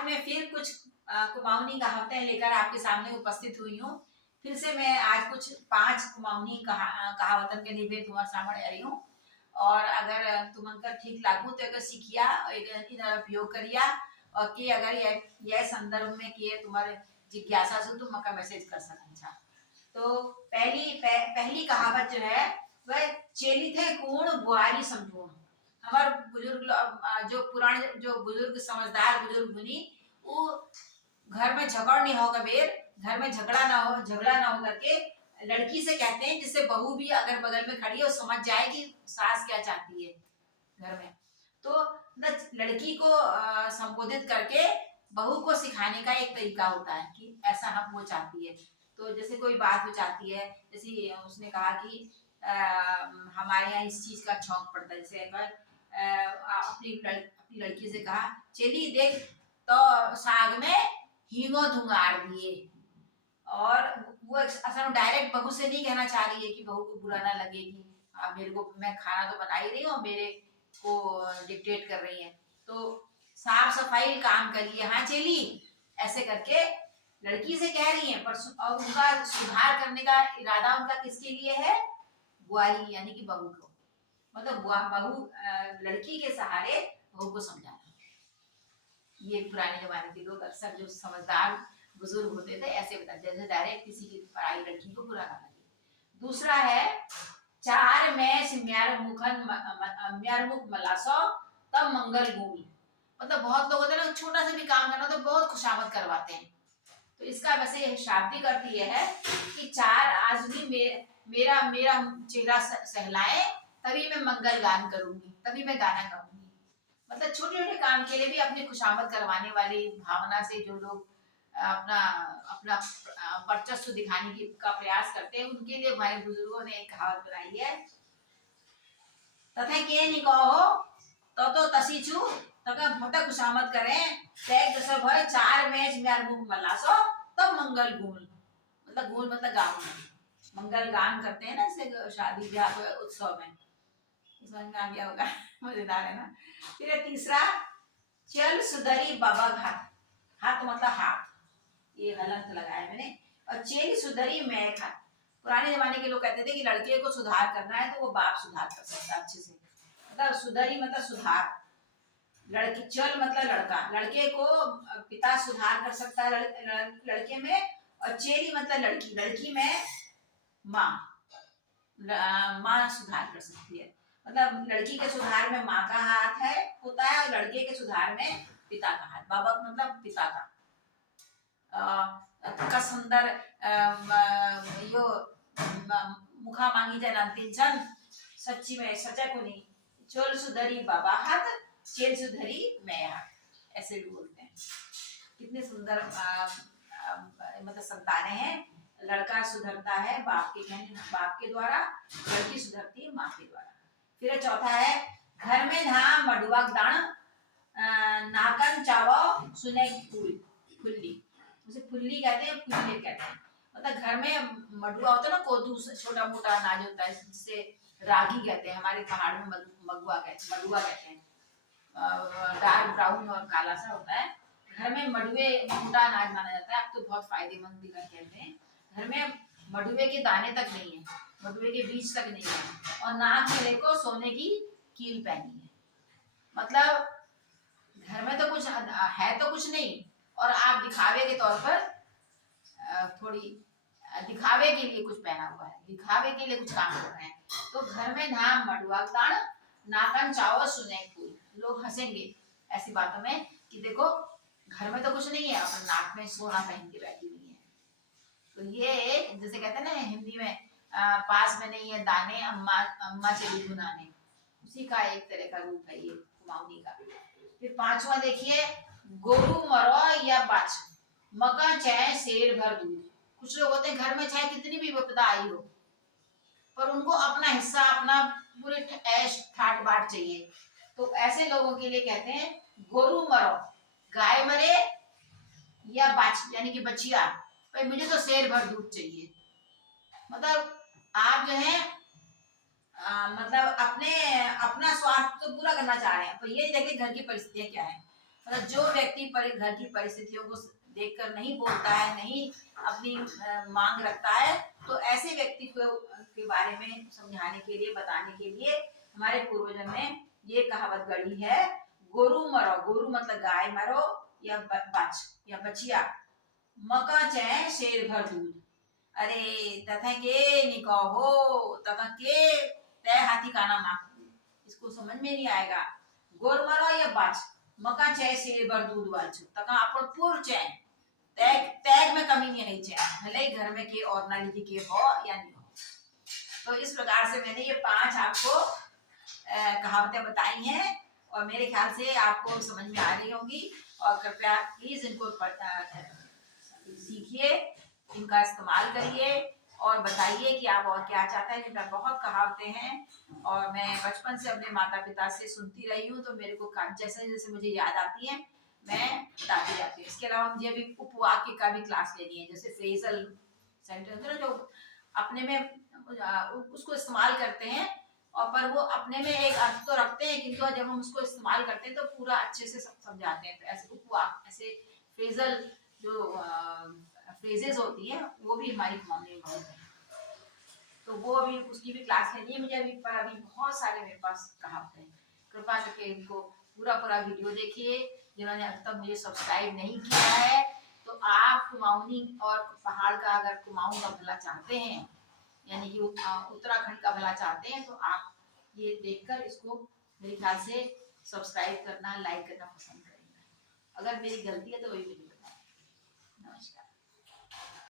आज मैं फिर कुछ कुमाऊनी कहावतें लेकर आपके सामने उपस्थित हुई हूँ। फिर से मैं आज कुछ 5 कुमाऊनी कहावतन के निबे तुम्हारे सामने आ रही हूँ। और अगर तुमकर ठीक लागू तो एकर सीखिया और इनर उपयोग करिया और कि अगर ये संदर्भ में कि तुम्हारे जिज्ञासा से तुम मका मैसेज कर सकन छा। तो पहली कहावत जो है वह चेली थे गुण बुआरी समझून। हमारे बुजुर्ग जो पुराने जो बुजुर्ग समझदार बुजुर्ग मुनि वो घर में झगड़ नहीं होगा बेर घर में झगड़ा ना हो करके लड़की से कहते हैं, जिससे बहू भी अगर बगल में खड़ी है वो समझ जाए कि सास क्या चाहती है घर में। तो न लड़की को संबोधित करके बहू को सिखाने का एक तरीका होता है कि ऐसा हम वो चाहती है। तो जैसे कोई बात वो चाहती है, जैसे उसने कहा कि हमारे यहाँ इस चीज का शौक पड़ता है, जैसे अपनी लड़की से कहा चली देख तो साग में हींगो धुंगार दिए। और वो असल में डायरेक्ट बहू से नहीं कहना चाह रही है कि बहू को बुरा ना लगे कि मेरे को मैं खाना तो बना ही रही हूँ और मेरे को डिक्टेट कर रही है, तो साफ सफाई काम करिए हाँ चली, ऐसे करके लड़की से कह रही है। पर और उनका सुधार करने का इरादा उनका किसके लिए है? बुआरी यानी कि बहू को, मतलब बहू लड़की के सहारे बहू को समझाना। ये पुराने जमाने के लोग अक्सर जो समझदार बुजुर्ग होते थे ऐसे बताते, जैसे डायरेक्ट किसी की पढ़ाई लड़की को बुरा ना लगे। दूसरा है चार मैच म्यारमुख मलासो तब मंगल मूल। मतलब बहुत लोग होते हैं ना, छोटा सा भी काम करना तो बहुत खुशामद करवाते हैं। तो इसका वैसे शाब्दिक अर्थ यह है कि चार आदमी मेरा मेरा चेहरा सहलाए तभी मैं मंगल गान करूंगी, तभी मैं गाना गाऊंगी। मतलब छोटे छोटे काम के लिए भी अपनी खुशामद करवाने वाली भावना से जो लोग अपना अपना वर्चस्व दिखाने की का प्रयास करते हैं, उनके लिए हमारे बुजुर्गों ने एक कहावत बनाई है, तथे के नहीं कहो तो तसीचू तका भटा खुशामद करें तैग जैसा भय चार मैच म्यार मुख मलासो तब मंगल गूल। मतलब गूल मतलब गान, मंगल गान करते हैं ना इसे शादी ब्याह उत्सव में। समझ में आ गया होगा, मजेदार है ना। फिर तीसरा चल सुधरी बाबा घाट। हाथ मतलब हाथ, ये गलत लगाया मैंने। और चेल सुधरी मैं खात। पुराने जमाने के लोग कहते थे कि लड़के को सुधार करना है तो वो बाप सुधार कर सकता है अच्छे से। मतलब सुधरी मतलब सुधार, लड़की चल मतलब लड़का, लड़के को पिता सुधार कर सकता है लड़के में। और चेली मतलब लड़की, लड़की में माँ सुधार कर सकती है। मतलब लड़की के सुधार में माँ का हाथ है होता है और लड़के के सुधार में पिता का हाथ। बाबा मतलब पिता का। का सुंदर यो मुखा मांगी जाए अंतिम जन सच्ची में सचा को नहीं चोल सुधरी बाबा हाथ चेल सुधरी मैं हाथ, ऐसे भी बोलते हैं। कितने सुंदर मतलब संतानें हैं। लड़का सुधरता है बाप के द्वारा, लड़की सुधरती है माँ के द्वारा। फिर चौथा है घर में धाम मडुआ दान नाकन चावो सुने फूल फुल्ली। उसे फुल्ली कहते हैं, फुल्ले कहते हैं। मतलब घर में मडुआ होता है ना, कोदू छोटा मोटा अनाज होता है जिसे रागी कहते हैं, हमारे पहाड़ में मडुआ कहते हैं। डार्क ब्राउन और काला सा होता है। घर में मडुए मोटा अनाज माना जाता है। अब तो बहुत फायदेमंद भी कहते हैं। घर में मडुए के दाने तक नहीं है, मडुए के बीज तक नहीं है। और नाक में देखो सोने की कील पहनी है। मतलब घर में तो कुछ है तो कुछ नहीं, और आप दिखावे के तौर पर थोड़ी दिखावे के लिए कुछ पहना हुआ है, दिखावे के लिए कुछ काम कर रहे हैं। तो घर में नाम मडुआ दान नाकन चावल सुने फूल। लोग हंसेंगे ऐसी बातों में कि देखो घर में तो कुछ नहीं है और नाक में सोना पहन के बैठी हुई है। तो ये जैसे कहते हैं ना हिंदी में पास में नहीं है दाने अम्मा चली गुनाने, उसी का एक तरह का रूप है ये कुमाऊनी का। फिर पांचवा देखिए गोरू मरो या बाछा मका चाहे शेर भर दूध। कुछ लोग होते हैं घर में चाहे कितनी भी विपदा आई हो पर उनको अपना हिस्सा अपना पूरे ऐश ठाट बाट चाहिए। तो ऐसे लोगों के लिए कहते हैं गोरू मरो, गाय मरे या बाछ यानी कि बछिया, भाई मुझे तो शेर भर दूध चाहिए। मतलब आप जो है मतलब अपना स्वार्थ तो पूरा करना चाह रहे हैं, पर ये देखिए घर की परिस्थितियां क्या है। मतलब जो व्यक्ति घर की परिस्थितियों को देखकर नहीं बोलता है, नहीं अपनी मांग रखता है, तो ऐसे व्यक्ति को के बारे में समझाने के लिए, बताने के लिए हमारे पूर्वजों ने ये कहावत गढ़ी है, गोरु मरो, गोरु मतलब गाय मरो या बच या बचिया, मका चै शेर भर दूध। अरे तथा के निको हो, तथा के तय हाथी का नाम, इसको समझ में नहीं आएगा। गोर मरो या बच, मका चै शेर भर दूध वालछु, तका अपन पूर चै, टैग टैग में कमी नहीं चाहिए, भले ही घर में के और ना लीजिए के हो या नहीं हो। तो इस प्रकार से मैंने ये 5 आपको कहावतें बताई हैं और मेरे ख्याल से आपको समझ में आ रही होंगी, और कृपया प्लीज इनको सीखिए, इनका इस्तेमाल करिए और बताइए कि आप और क्या चाहते हैं। क्योंकि बहुत कहावतें हैं और मैं बचपन से अपने माता पिता से सुनती रही हूँ, तो मेरे को जैसे जैसे मुझे याद आती है मैं बताती जाती हूँ। इसके अलावा मुझे अभी उपवाक्य का भी क्लास लेनी है, जैसे फ्रेजल सेंटेंस जो अपने में उसको इस्तेमाल करते हैं और पर वो अपने में एक अर्थ तो रखते हैं, किंतु जब हम उसको इस्तेमाल करते हैं तो पूरा अच्छे से समझाते हैं। तो ऐसे उपवाक्य, ऐसे फ्रेजल जो फ्रेजेस होती है वो भी हमारी कॉमन में बहुत है, तो वो अभी उसकी भी क्लास लेनी है मुझे अभी। पर अभी बहुत सारे मेरे पास कहावतें हैं, कृपया करके इनको पूरा वीडियो देखिए। जिन्होंने अब तक मुझे सब्सक्राइब नहीं किया है, तो आप कुमाऊनी और पहाड़ का, अगर कुमाऊं का भला चाहते हैं, यानी कि उत्तराखंड का भला चाहते हैं, तो आप ये देखकर इसको मेरे ख्याल से सब्सक्राइब करना, लाइक करना पसंद करेंगे। अगर मेरी गलती है तो वही